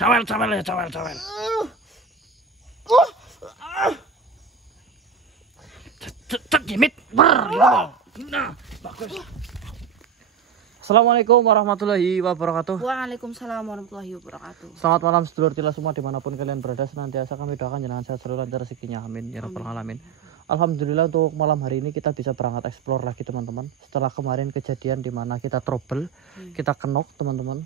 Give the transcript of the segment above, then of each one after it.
Cawel ya, cawel. Jimit. Nah, bagus. Assalamualaikum warahmatullahi wabarakatuh. Waalaikumsalam warahmatullahi wabarakatuh. Selamat malam sedulur Tila semua dimanapun kalian berada, senantiasa kami doakan jenengan sehat selalu lancar rezekinya, amin ya rabbal alamin. Alhamdulillah untuk malam hari ini kita bisa berangkat explore lagi teman-teman. Setelah kemarin kejadian di mana kita trouble, kita kenok teman-teman.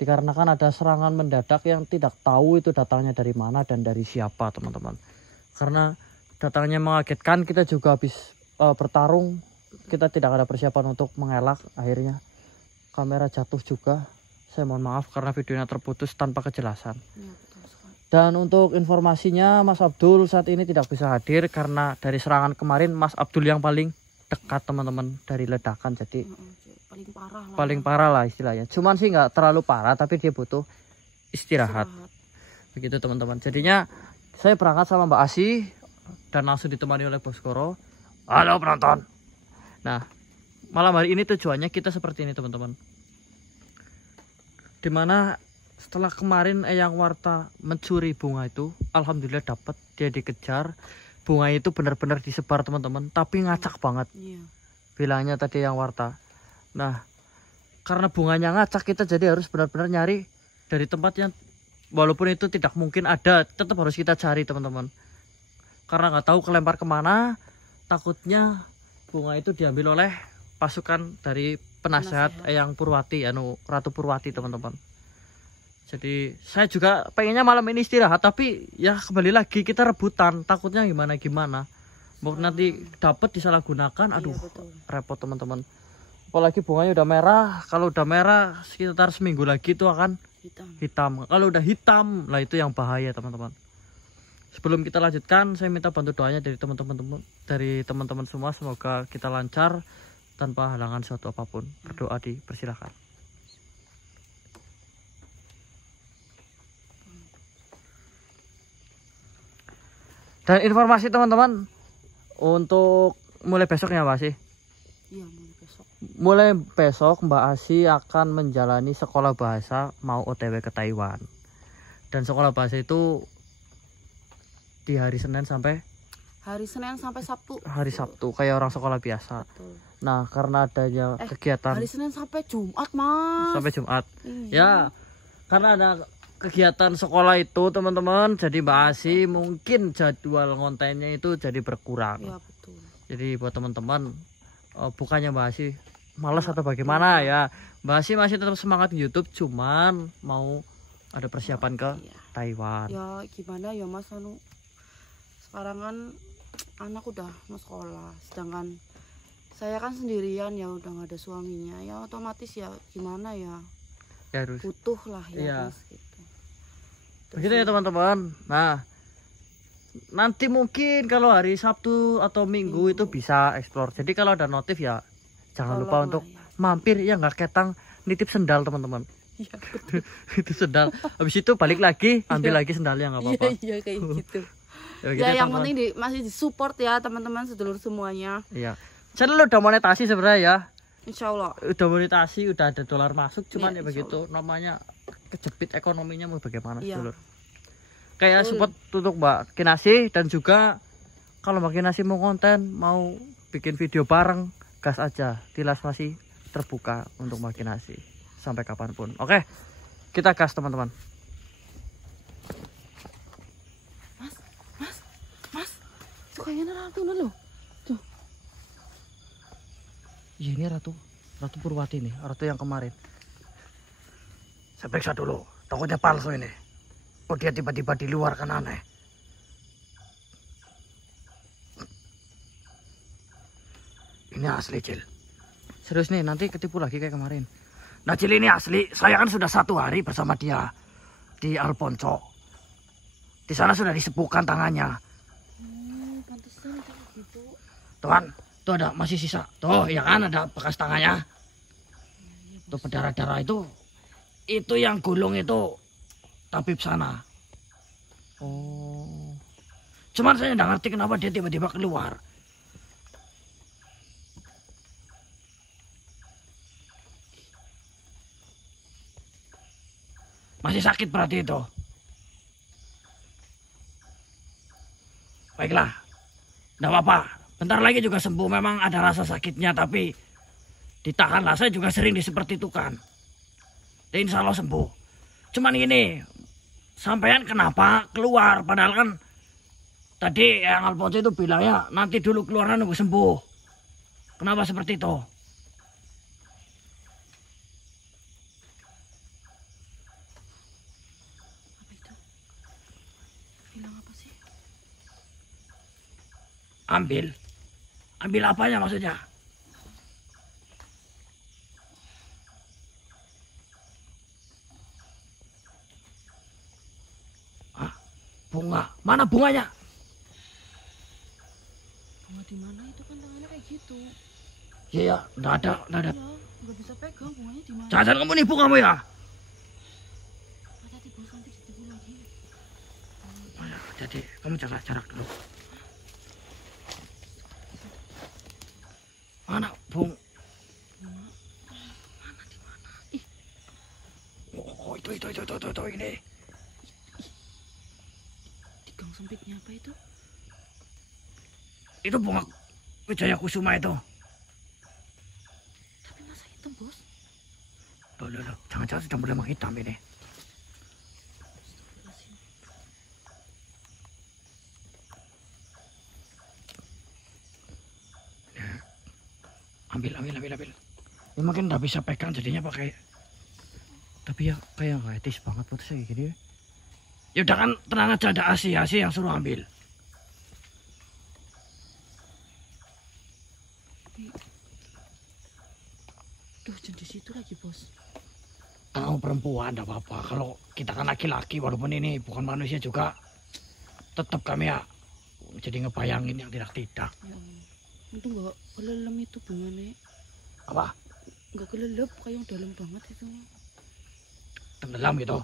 Dikarenakan ada serangan mendadak yang tidak tahu itu datangnya dari mana dan dari siapa teman-teman. Karena datangnya mengagetkan, kita juga habis bertarung, kita tidak ada persiapan untuk mengelak, akhirnya kamera jatuh juga. Saya mohon maaf karena videonya terputus tanpa kejelasan. Ya, betul sekali. Dan untuk informasinya, Mas Abdul saat ini tidak bisa hadir karena dari serangan kemarin Mas Abdul yang paling dekat teman-teman dari ledakan, jadi paling parah lah istilahnya. Cuman sih nggak terlalu parah, tapi dia butuh istirahat. Begitu teman-teman. Jadinya saya berangkat sama Mbak Asi dan langsung ditemani oleh Bos Koro. Halo penonton. Nah, malam hari ini tujuannya kita seperti ini teman-teman. Dimana setelah kemarin Eyang Warta mencuri bunga itu, alhamdulillah dapat, dia dikejar. Bunga itu benar-benar disebar teman-teman, tapi ngacak banget. Iya. Bilangnya tadi Eyang Warta. Nah, karena bunganya ngacak, kita jadi harus benar-benar nyari dari tempat yang walaupun itu tidak mungkin ada, tetap harus kita cari teman-teman. Karena nggak tahu kelempar kemana, takutnya bunga itu diambil oleh pasukan dari penasehat Eyang Purwati, Ratu Purwati teman-teman. Jadi saya juga pengennya malam ini istirahat, tapi ya kembali lagi kita rebutan, takutnya gimana mau nanti dapat disalahgunakan. Aduh, iya, repot teman-teman. Apalagi bunganya udah merah, kalau udah merah sekitar seminggu lagi itu akan hitam. Kalau udah hitam lah itu yang bahaya teman-teman. Sebelum kita lanjutkan, saya minta bantu doanya dari teman-teman semua, semoga kita lancar tanpa halangan suatu apapun. Berdoa dipersilahkan. Dan informasi teman-teman, untuk mulai besoknya Mbak Asi. Iya, mulai besok. Mulai besok Mbak Asi akan menjalani sekolah bahasa, mau OTW ke Taiwan. Dan sekolah bahasa itu di hari Senin sampai Sabtu. Hari Sabtu, kayak orang sekolah biasa. Betul. Nah, karena adanya kegiatan hari Senin sampai Jumat, Mas. Sampai Jumat. Iya. Ya, karena ada kegiatan sekolah itu teman-teman, jadi Mbak Asi mungkin jadwal kontennya itu jadi berkurang. Ya, betul. Jadi buat teman-teman, bukannya Mbak Asi malas atau bagaimana ya, Mbak Asi masih tetap semangat di YouTube, cuman mau ada persiapan ke Taiwan. Ya gimana ya Mas, sekarang kan anak udah mau sekolah, sedangkan saya kan sendirian ya, udah nggak ada suaminya, ya otomatis ya gimana ya, harus butuh lah ya Mas, gitu. Begitu ya teman-teman. Nah, nanti mungkin kalau hari Sabtu atau Minggu itu bisa explore. Jadi kalau ada notif ya jangan lupa untuk mampir, ya nggak ketang nitip sendal teman-teman. Iya, betul. Itu sendal. Habis itu balik lagi ambil lagi sendalnya, nggak apa-apa. Iya kayak gitu. Ya, gitu ya, yang penting masih disupport ya teman-teman sedulur semuanya. Iya. Channel udah monetasi sebenarnya ya. Insya Allah. Udah monetasi, udah ada dolar masuk, cuman ya begitu namanya kejepit ekonominya, mau bagaimana sedulur. Kayak support untuk Mbak Kinasi, dan juga kalau Mbak Kinasi mau konten, mau bikin video bareng, gas aja. Tilas masih terbuka untuk Mbak Kinasi sampai kapanpun. Oke, kita gas teman-teman. Mas, sukanya Ratu loh. Tuh. Iya, ini Ratu Purwati nih, Ratu yang kemarin. Saya periksa dulu, takutnya palsu ini. Oh, dia tiba-tiba di luar kan aneh. Ini asli, Cil. Serius nih, nanti ketipu lagi kayak kemarin. Nah, Cil, ini asli. Saya kan sudah 1 hari bersama dia di Alponco. Di sana sudah disepuhkan tangannya. Pantesan kayak gitu. Tuhan, tuh ada masih sisa. Tuh, ya kan ada bekas tangannya. Tuh berdarah-darah itu yang gulung itu tabib sana. Oh. Cuman saya nggak ngerti kenapa dia tiba-tiba keluar. Masih sakit berarti itu. Baiklah, tidak apa-apa. Bentar lagi juga sembuh. Memang ada rasa sakitnya, tapi ditahanlah. Saya juga sering seperti itu kan. Dan insya Allah sembuh. Cuman ini, sampean kenapa keluar? Padahal kan tadi yang Alfonso itu bilang ya nanti dulu keluar nunggu sembuh. Kenapa seperti itu? Apa itu? Bilang apa sih? Ambil. Ambil apanya maksudnya? Hah? Bunga. Mana bunganya? Bunga di mana itu kan tangannya kayak gitu. Iya, enggak ada. Iya, nggak bisa pegang bunganya di mana. Jangan kamu nipu kamu ya? Hati-hati bos, nanti ditipu lagi. Oh ya, jadi kamu jaga jarak dulu. Mana bung? Mana di mana? Oh itu ini. Di gang sempitnya apa itu? Itu bunga Wijaya Kusuma itu. Tapi masa hitam bos? Loh. Jangan-jangan sudah mulai menghitam ini. Ambil. Ini mungkin nggak bisa pegang jadinya pakai. Tapi ya kayak nggak etis banget putusnya kayak gini. Ya udah kan tenang aja, ada Asi yang suruh ambil. Duh, jangan di situ lagi bos. Kamu perempuan enggak apa-apa. Kalau kita kan laki-laki walaupun ini bukan manusia juga tetap kami ya jadi ngebayangin yang tidak. Ya Allah. Untung nggak kelelem itu bunganya. Apa? Nggak kelelep kayak yang dalam banget itu. Tenggelam gitu.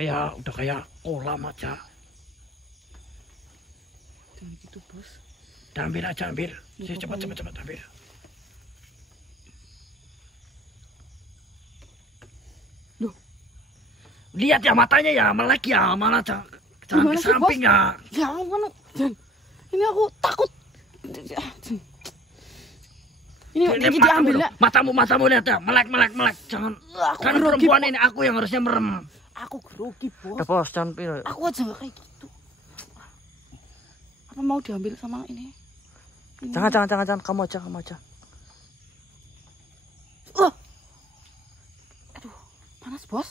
Iya. Udah kayak kolam aja. Jangan gitu bos. Udah ambil aja. Nggak Cepat apa-apa. ambil. Loh. Lihat ya matanya ya, melek ya, mana jangan Gimana ke sih, samping Bos? ya. Ya ampun, Jan. Ini aku takut. Ini diambil ya. Matamu lihat ya, melek. Jangan. Aku Kan grogi, perempuan Bos. ini aku yang harusnya merem. Aku grogi bos. Udah bos, jangan pilih. Aku aja nggak kayak gitu. Apa mau diambil sama ini? Jangan, kamu aja. Aduh, panas bos.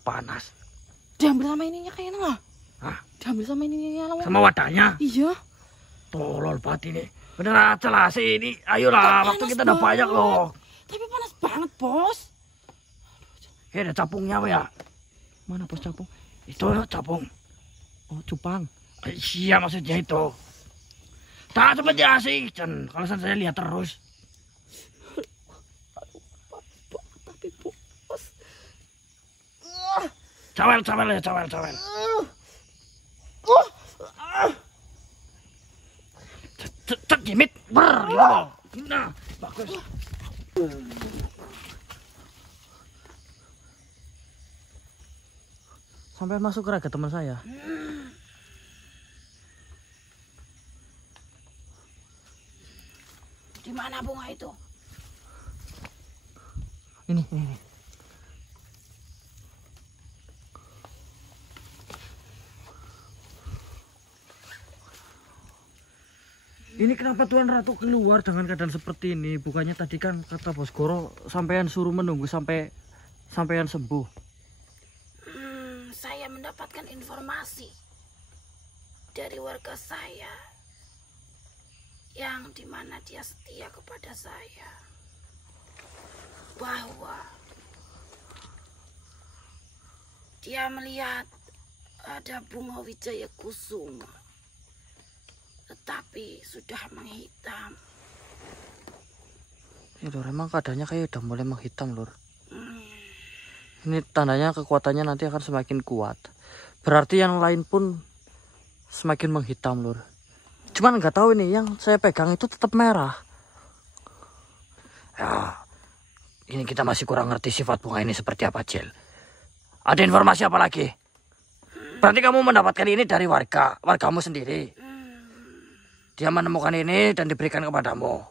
Panas. Diambil sama ininya kayaknya lah. Hah? Diambil sama ininya lah. Sama wadahnya. Iya. Tolol banget ini. Bener aja lah sih ini. Ayolah, waktu Panas kita udah banyak banget. loh. Tapi panas banget bos. Ada capungnya apa ya? Mana bos capung? Itu capung. Oh, cupang. Iya maksudnya itu. Tak cepet ya sih, Chen. Kalau saya lihat terus. Tapi bos. Cawel. Cet jimit. Nah, bagus. Sampai masuk ke raga teman saya. Di mana bunga itu? Ini. Ini kenapa Tuan Ratu keluar dengan keadaan seperti ini? Bukannya tadi kan kata Bos Goro sampean suruh menunggu sampean sembuh. Saya mendapatkan informasi dari warga saya yang dimana dia setia kepada saya bahwa dia melihat ada bunga Wijaya Kusuma tetapi sudah menghitam. Ya Lur, emang keadaannya kayak udah mulai menghitam Lur. Ini tandanya kekuatannya nanti akan semakin kuat. Berarti yang lain pun semakin menghitam Lur. Cuman nggak tahu ini yang saya pegang itu tetap merah. Ya, ini kita masih kurang ngerti sifat bunga ini seperti apa, Cel. Ada informasi apa lagi? Berarti kamu mendapatkan ini dari wargamu sendiri. Dia menemukan ini dan diberikan kepadamu.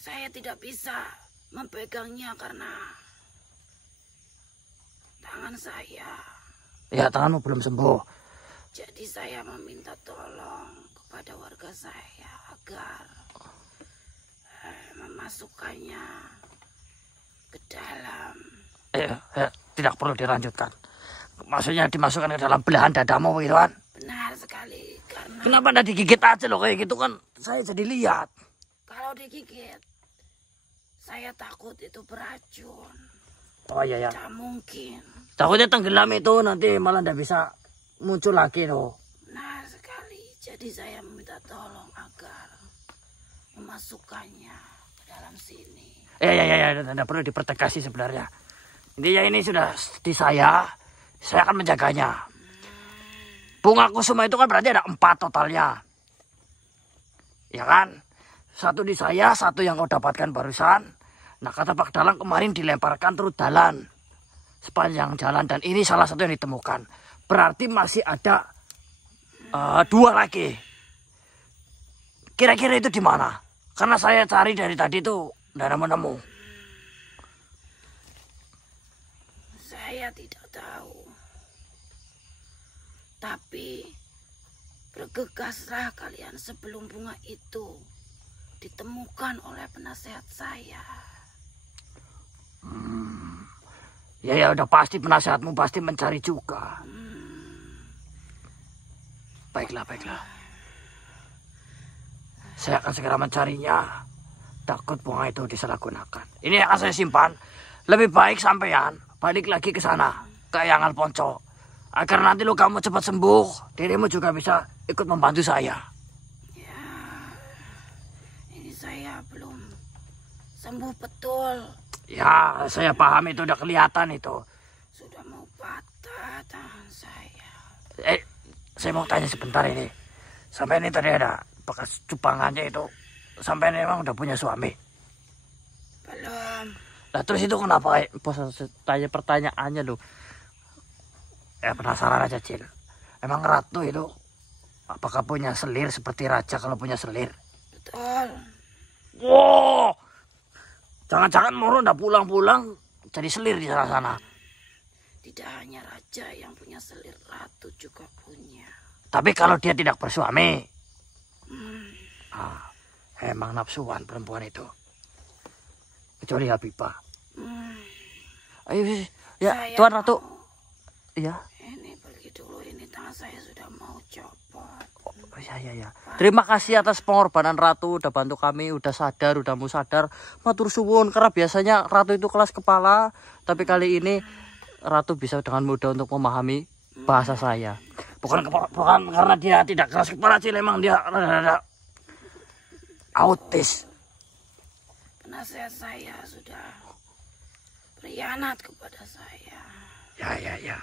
Saya tidak bisa memegangnya karena tangan saya. Ya, tanganmu belum sembuh. Jadi saya meminta tolong kepada warga saya agar memasukkannya ke dalam. Tidak perlu dilanjutkan. Maksudnya dimasukkan ke dalam belahan dadamu begitu kan? Benar sekali. Karena Kenapa tidak digigit aja loh kayak gitu kan? Saya jadi lihat. kalau digigit, saya takut itu beracun. Oh iya ya. Tidak mungkin. Takutnya tenggelam itu nanti malah tidak bisa muncul lagi loh. Benar sekali. Jadi saya meminta tolong agar memasukkannya ke dalam sini. Ya, tidak perlu dipertegasi sebenarnya. Intinya ini sudah di saya akan menjaganya. Bunga kusuma itu kan berarti ada 4 totalnya. Ya kan? 1 di saya, 1 yang kau dapatkan barusan. Nah, kata Pak Dalang kemarin dilemparkan terus jalan. Sepanjang jalan dan ini salah satu yang ditemukan. Berarti masih ada 2 lagi. Kira-kira itu di mana? Karena saya cari dari tadi itu tidak nemu-nemu. Saya tidak tahu. Tapi bergegaslah kalian sebelum bunga itu ditemukan oleh penasehat saya. Ya udah pasti penasehatmu pasti mencari juga. Baiklah. Saya akan segera mencarinya. Takut bunga itu disalahgunakan. Ini akan saya simpan. Lebih baik sampean balik lagi ke sana, ke Yangal Ponco. Agar nanti lu kamu cepat sembuh. Dirimu juga bisa ikut membantu saya. Ya, ini saya belum sembuh betul. Ya, saya paham itu udah kelihatan itu. Sudah mau patah tangan saya. Saya mau tanya sebentar ini. Sampai ini tadi ada bekas cupangannya itu. Sampai ini emang udah punya suami? Belum. Nah terus itu kenapa bos tanya pertanyaannya loh. Ya penasaran aja Cil. Emang ratu itu apakah punya selir seperti raja kalau punya selir? Betul. Wow. Jangan-jangan Moro ndak pulang-pulang jadi selir di sana. Tidak hanya raja yang punya selir, ratu juga punya. Tapi kalau dia tidak bersuami. Emang nafsuan perempuan itu. Kecuali Habibah. Ayo ya Saya Tuan Ratu. Iya. Ini pergi dulu, ini tangan saya sudah mau copot. Ya. Terima kasih atas pengorbanan Ratu, udah bantu kami, udah sadar, udah mau sadar. Matur suwun, karena biasanya Ratu itu kelas kepala, tapi kali ini Ratu bisa dengan mudah untuk memahami bahasa saya. Bukan karena dia tidak kelas kepala sih, memang dia rada autis. Penasehat saya sudah berkhianat kepada saya. Ya.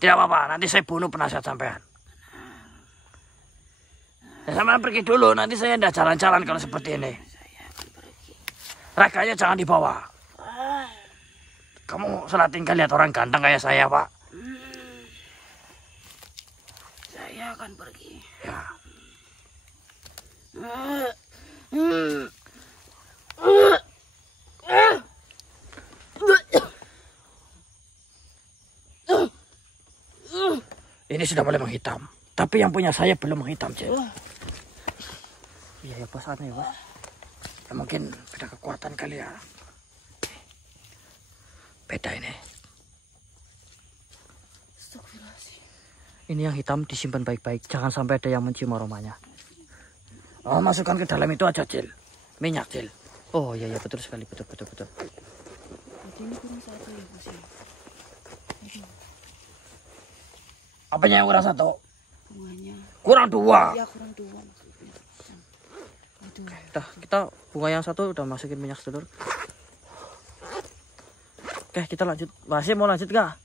Tidak apa-apa, nanti saya bunuh penasehat sampean. Ya, sampean pergi dulu, nanti saya tidak jalan-jalan kalau seperti ini. Saya akan pergi. Raganya jangan dibawa. Kamu salah tinggal lihat orang ganteng kayak saya, Pak. Saya akan pergi. Ya. Ini sudah mulai menghitam. Tapi yang punya saya belum menghitam, Cik. Iya ya, bos, aneh, bos. Ya, mungkin beda kekuatan kali ya. Beda ini. Ini yang hitam disimpan baik-baik. Jangan sampai ada yang mencium aromanya. Oh, masukkan ke dalam itu aja, Cil. Minyak, Cil. Oh iya, betul sekali. Betul. Ini kurang satu ya, Bos. Apanya yang kurang 1? Bunganya. Kurang 2. Ya, kurang 2 maksudnya. Aduh. Dah, kita bunga yang 1 udah masukin minyak sedulur. Oke, kita lanjut. Masih mau lanjut gak?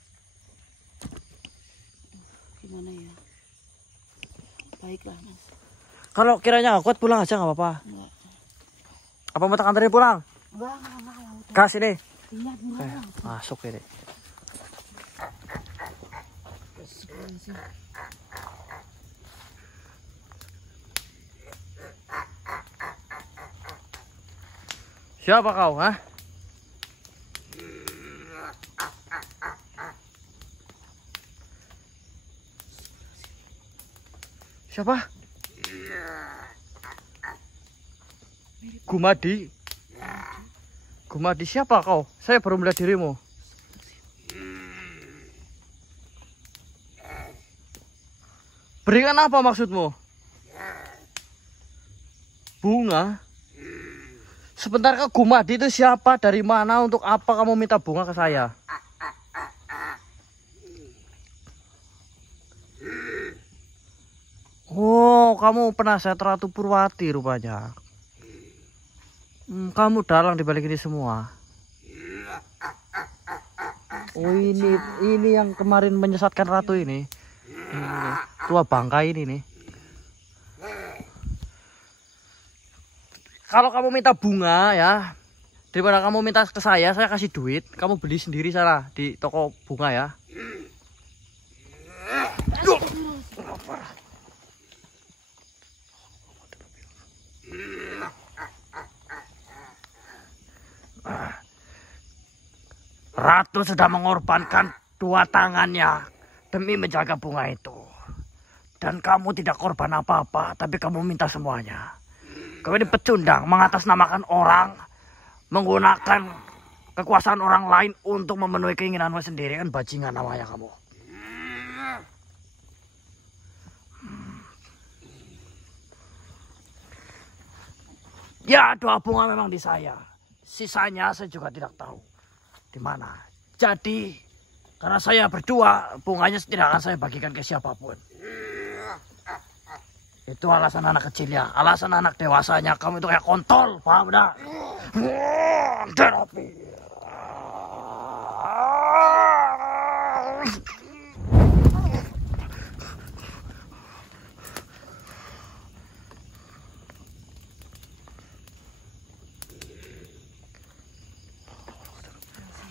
Gimana ya? Baiklah, Mas. Kalau kiranya gak kuat pulang aja gak apa-apa. Enggak. Apa mau tak anterin pulang? Enggak. Kasih nih. Iya, gimana? Masuk ini. Siapa kau, ha? Siapa? Gumadi. Gumadi siapa kau? Saya baru melihat dirimu. Berikan apa maksudmu? Bunga? Sebentar, Kak, Gumadi itu siapa? Dari mana? Untuk apa kamu minta bunga ke saya? Oh, kamu penasihat Ratu Purwati rupanya. Kamu dalang di balik ini semua. Oh, ini yang kemarin menyesatkan Ratu ini. Tua bangkai ini nih. Kalau kamu minta bunga ya, daripada kamu minta ke saya kasih duit. Kamu beli sendiri sana di toko bunga ya. Ratu sudah mengorbankan 2 tangannya demi menjaga bunga itu. Dan kamu tidak korban apa-apa, tapi kamu minta semuanya. Kamu ini pecundang, mengatasnamakan orang, menggunakan kekuasaan orang lain untuk memenuhi keinginanmu sendiri. Kan bajingan namanya kamu. Ya, 2 bunga memang di saya. Sisanya saya juga tidak tahu di mana. Jadi, karena saya berdua, bunganya tidak akan saya bagikan ke siapapun. Itu alasan anak kecilnya. Alasan anak dewasanya, kamu itu kayak kontol. Paham dah? Terapi.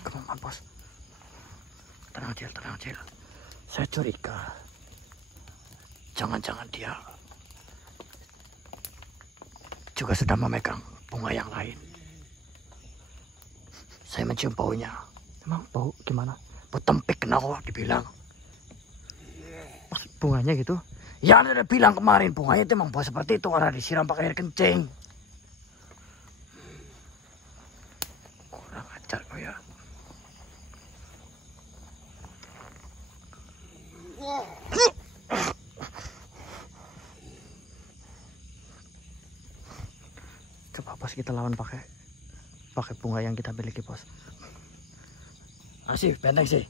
Kemana, Bos? Tenang, Cil. Saya curiga. Jangan-jangan dia juga sudah memegang bunga yang lain. Saya mencium baunya. Emang bau gimana? Bau tempik kena kok dibilang. Maksud bunganya gitu? Ya, Anda udah bilang kemarin bunganya itu emang bau seperti itu karena disiram pakai air kencing. Kurang ajar kok ya. Coba, Bos, kita lawan pakai bunga yang kita miliki, Bos. Asih, benteng sih.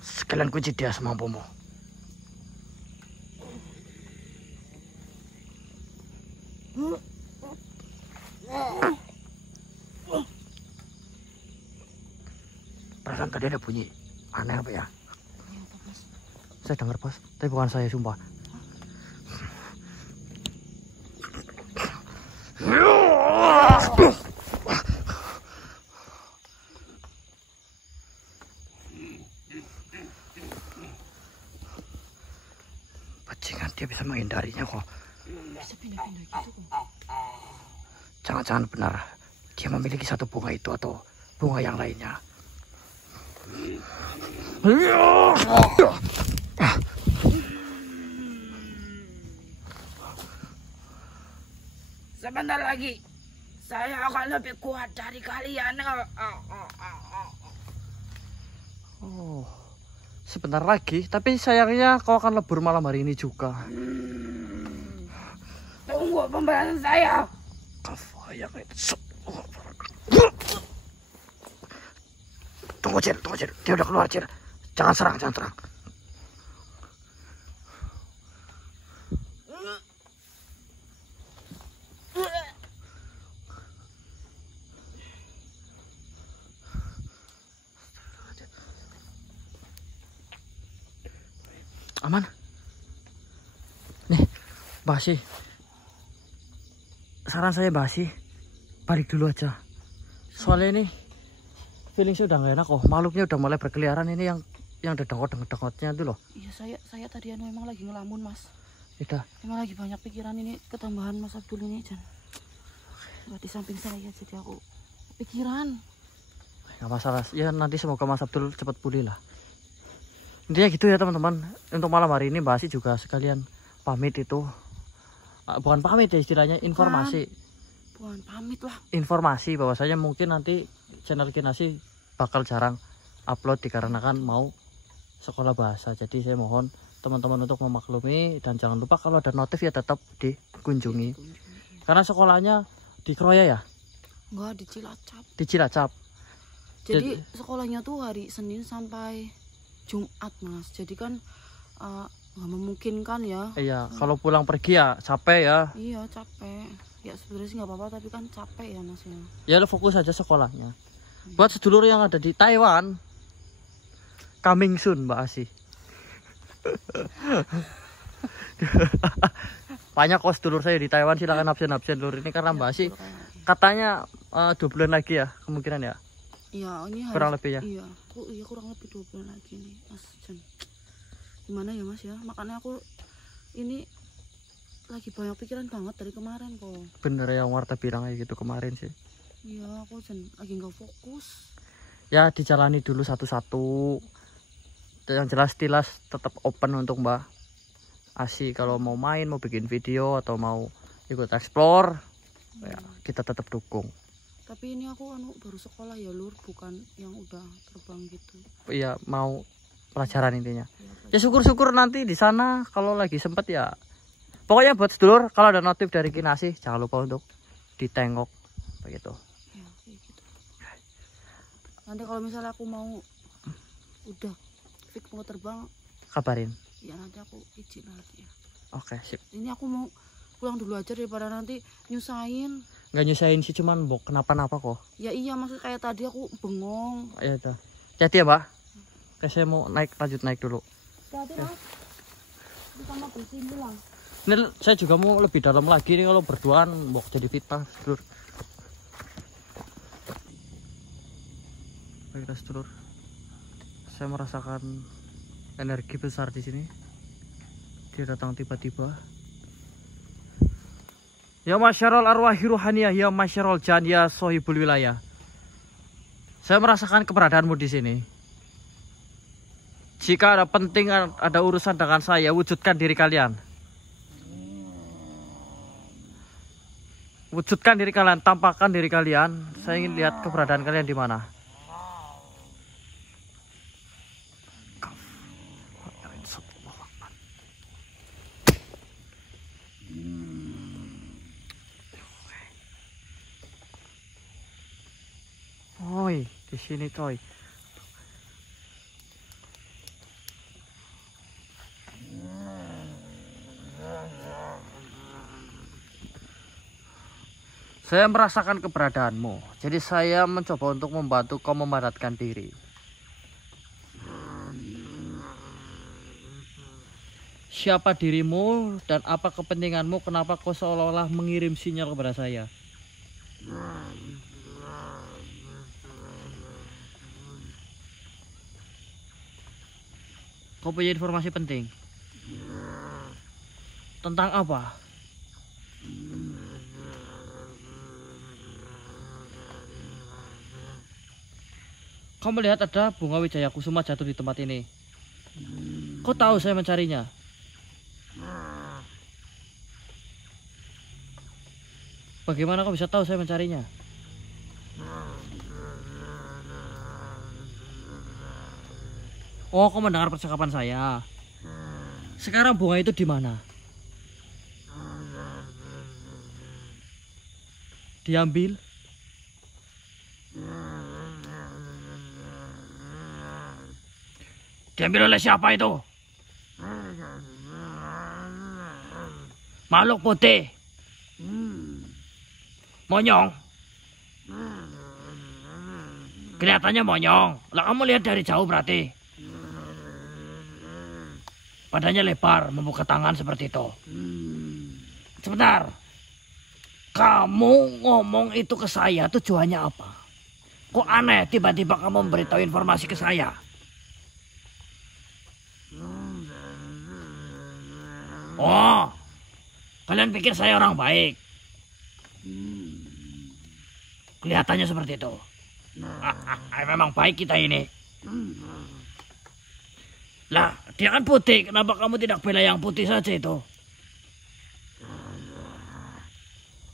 Sekalian kunci dia semampumu. Perasaan tadi ada bunyi aneh apa ya? Saya dengar, Bos, tapi bukan saya, sumpah. Bajingan, dia bisa menghindarinya kok. Bisa pindah-pindah gitu kok. Jangan-jangan benar dia memiliki satu bunga itu atau bunga yang lainnya. Sebentar lagi saya akan lebih kuat dari kalian. Oh, sebentar lagi, tapi sayangnya kau akan lebur malam hari ini juga. Tunggu pembalasan saya. Tunggu, Cil. Dia udah keluar, Cil. Jangan serang. Aman. Nih, Basi. Saran saya, Basi, balik dulu aja. Soalnya ini feeling sih udah gak enak kok. Makhluknya udah mulai berkeliaran ini yang ada dengkot-dengkotnya itu loh. Iya, saya tadi memang lagi ngelamun, Mas. Udah. Emang lagi banyak pikiran ini, ketambahan Mas Abdul ini, Jan. Buat di samping saya, jadi aku pikiran. Gak masalah. Ya nanti semoga Mas Abdul cepat pulih lah. Intinya gitu ya teman-teman. Untuk malam hari ini Mbak Asi juga sekalian pamit itu. Bukan pamit ya istilahnya, informasi. Bukan pamit lah. Informasi bahwasanya mungkin nanti channel Kinasi bakal jarang upload dikarenakan mau sekolah bahasa. Jadi saya mohon teman-teman untuk memaklumi dan jangan lupa kalau ada notif ya tetap dikunjungi. Karena sekolahnya di Kroya ya? Enggak, di Cilacap. Di Cilacap. Jadi sekolahnya tuh hari Senin sampai Jumat, Mas. Jadi kan nggak memungkinkan ya. Iya, kalau pulang pergi ya capek ya. Iya, capek. Ya sebenarnya sih nggak apa-apa, tapi kan capek ya, Mas ya. Ya lo fokus aja sekolahnya. Buat sedulur yang ada di Taiwan, coming soon Mbak Asi. Banyak kok sedulur saya di Taiwan, silakan absen dulur ini karena Mbak Asi katanya 2 bulan lagi ya kemungkinan ya. Iya, ini kurang lebih ya. Iya, kurang lebih 2 bulan lagi nih, Mas Jan. Gimana ya, Mas ya? Makanya aku ini lagi banyak pikiran banget dari kemarin kok. Bener yang Warta bilang kayak gitu kemarin sih. Iya, aku lagi nggak fokus. Ya dijalani dulu satu-satu. Yang jelas tilas tetap open untuk Mbak Asi kalau mau main, mau bikin video atau mau ikut explore, ya kita tetap dukung. Tapi ini aku baru sekolah ya Lur, bukan yang udah terbang gitu. Iya, mau pelajaran intinya. Ya syukur-syukur nanti di sana kalau lagi sempet ya. Pokoknya buat sedulur kalau ada notif dari Kinasi jangan lupa untuk ditengok begitu. Ya, kayak gitu. Nanti kalau misalnya aku mau udah fix mau terbang, kabarin. Ya nanti aku izin lagi ya. Oke, sip. Ini aku mau pulang dulu aja daripada nanti nyusahin. Nggak nyusahin sih, cuman mbok kenapa-napa kok. Ya iya, maksud kayak tadi aku bengong. Ya udah. Jadi ya Mbak. Oke, saya mau lanjut naik dulu. Hati-hati Mas. Kita mau bersini lah. Ini saya juga mau lebih dalam lagi nih kalau berduaan mbok jadi fitnah, sedulur. Baiklah sedulur. Saya merasakan energi besar di sini. Dia datang tiba-tiba. Ya masyarul arwahi ruhaniyah, ya masyarul jan, ya sohibul wilayah. Saya merasakan keberadaanmu di sini. Jika ada penting, ada urusan dengan saya, wujudkan diri kalian. Wujudkan diri kalian, tampakkan diri kalian. Saya ingin lihat keberadaan kalian di mana. Oi, di sini coy. Saya merasakan keberadaanmu. Jadi saya mencoba untuk membantu kau memadatkan diri. Siapa dirimu dan apa kepentinganmu? Kenapa kau seolah-olah mengirim sinyal kepada saya? Kau punya informasi penting? Tentang apa? Kau melihat ada bunga wijaya kusuma jatuh di tempat ini. Kau tahu saya mencarinya? Bagaimana kau bisa tahu saya mencarinya? Oh, kau mendengar percakapan saya. Sekarang bunga itu di mana? Diambil? Diambil oleh siapa itu? Makhluk putih. Monyong. Kelihatannya monyong. Lah kamu lihat dari jauh berarti. Badannya lebar, membuka tangan seperti itu. Sebentar. Kamu ngomong itu ke saya tujuannya apa? Kok aneh tiba-tiba kamu memberitahu informasi ke saya? Oh, kalian pikir saya orang baik? Kelihatannya seperti itu. Memang baik kita ini. Lah, dia kan putih. Kenapa kamu tidak bela yang putih saja itu?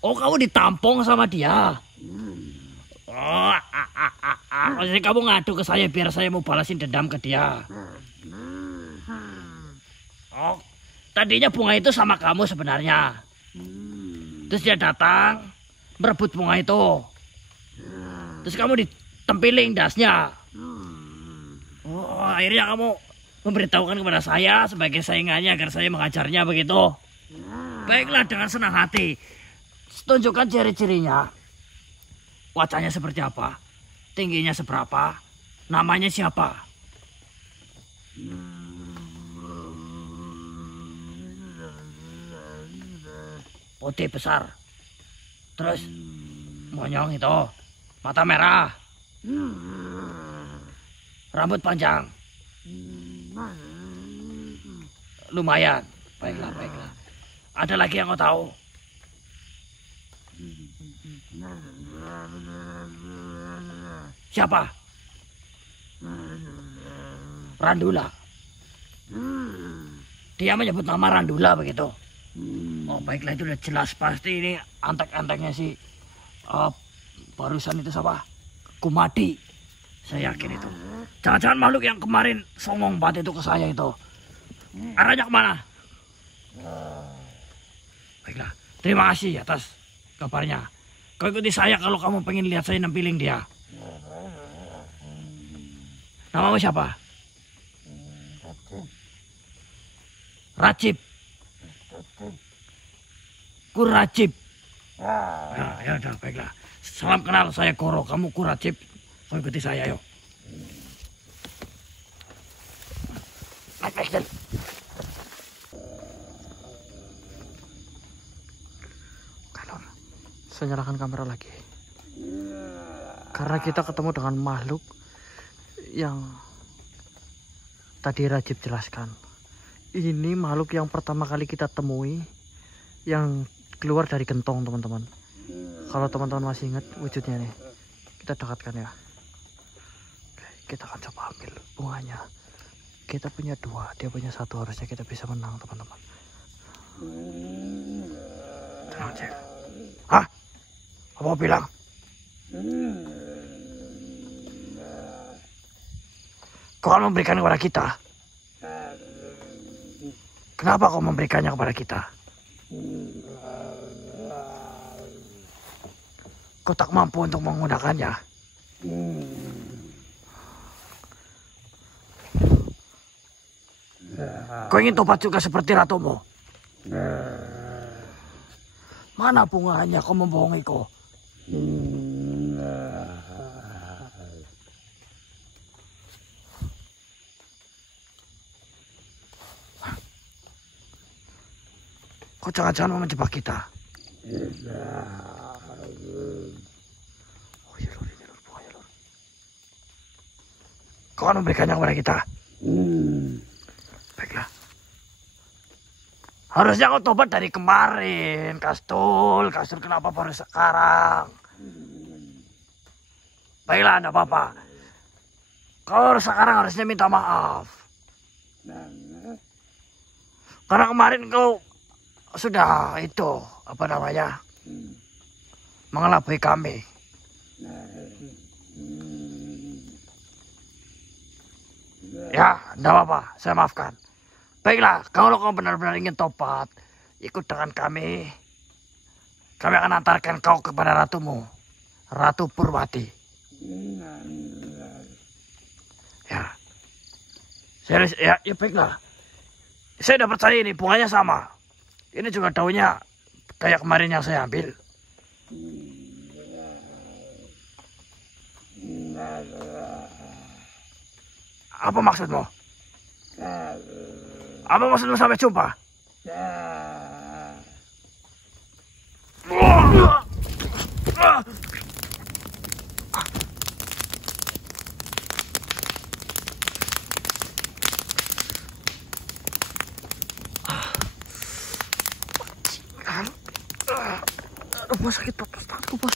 Oh, kamu ditampung sama dia. Oh, jadi kamu ngadu ke saya biar saya mau balasin dendam ke dia. Oh, tadinya bunga itu sama kamu sebenarnya. Terus dia datang merebut bunga itu. Terus kamu ditempiling dasnya. Oh, akhirnya kamu memberitahukan kepada saya sebagai saingannya agar saya mengajarnya begitu. Baiklah, dengan senang hati. Tunjukkan ciri-cirinya. Wajahnya seperti apa? Tingginya seberapa? Namanya siapa? Putih besar. Terus monyong itu. Mata merah. Rambut panjang. Lumayan. Baiklah, baiklah. Ada lagi yang kau tahu? Siapa? Randula. Dia menyebut nama Randula begitu. Oh, baiklah, itu udah jelas. Pasti ini antek-anteknya si barusan itu siapa? Kumadi. Saya yakin itu. Jangan-jangan makhluk yang kemarin songong banget itu ke saya itu. Arahnya kemana? Baiklah, terima kasih atas kabarnya. Kau ikuti saya kalau kamu pengen lihat saya nempiling dia. Namamu siapa? Rajib. Kurajib. Ya udah, baiklah. Salam kenal, saya Koro, kamu Kurajib. Kau ikuti saya, yuk. Naik, Dan. Kalor, saya nyalakan kamera lagi. Karena kita ketemu dengan makhluk yang tadi Rajib jelaskan. Ini makhluk yang pertama kali kita temui yang keluar dari gentong, teman-teman. Kalau teman-teman masih ingat wujudnya nih, kita dekatkan ya. Oke, kita akan coba ambil bunganya. Kita punya 2, dia punya 1, harusnya kita bisa menang, teman-teman. Tenang aja. Hah? Apa mau bilang? Kau akan memberikan kepada kita. Kenapa kau memberikannya kepada kita? Kau tak mampu untuk menggunakannya. Kau ingin tobat juga seperti ratumu? Mana bunganya kau membohongiku? Kau jangan-jangan mau menjebak kita? Oh iya lor, ini lor, bunganya lor. Kau akan memberikannya kepada kita? Baiklah. Harusnya kau tobat dari kemarin, Kastul. Kastul kenapa baru sekarang? Baiklah, enggak apa-apa. Kau sekarang harusnya minta maaf. Karena kemarin kau sudah itu, apa namanya, mengelabui kami. Ya, enggak apa-apa, saya maafkan. Baiklah, kalau kau benar-benar ingin tobat, ikut dengan kami. Kami akan antarkan kau kepada ratumu, Ratu Purwati. Ya, ya baiklah. Saya udah percaya ini bunganya sama. Ini juga daunnya kayak kemarin yang saya ambil. Apa maksudmu? Apa maksudmu sampai jumpa? Bos, sakit bos, tanganku bos.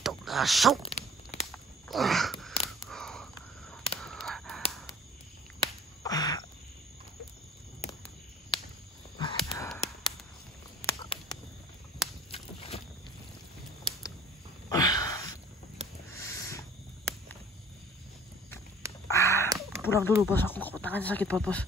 Tuh, gasuk. Pulang dulu bos, aku kok tangannya sakit banget bos.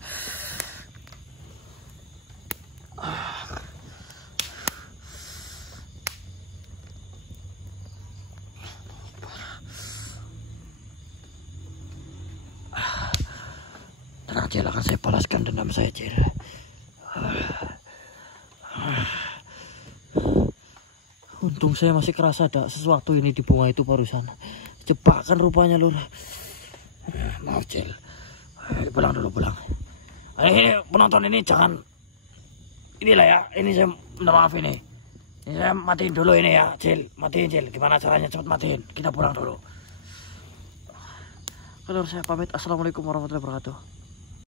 Tenang Cil, akan saya balaskan dendam saya Cil. Untung saya masih kerasa ada sesuatu ini di bunga itu barusan. Jebakan rupanya lur. Maaf Cil. Pulang dulu, pulang. Ini penonton ini jangan, inilah ya, ini saya minta maaf ini. Ini saya matiin dulu ini ya, Cil. Matiin Cil, gimana caranya cepet matiin. Kita pulang dulu. Lur, saya pamit. Assalamualaikum warahmatullahi wabarakatuh.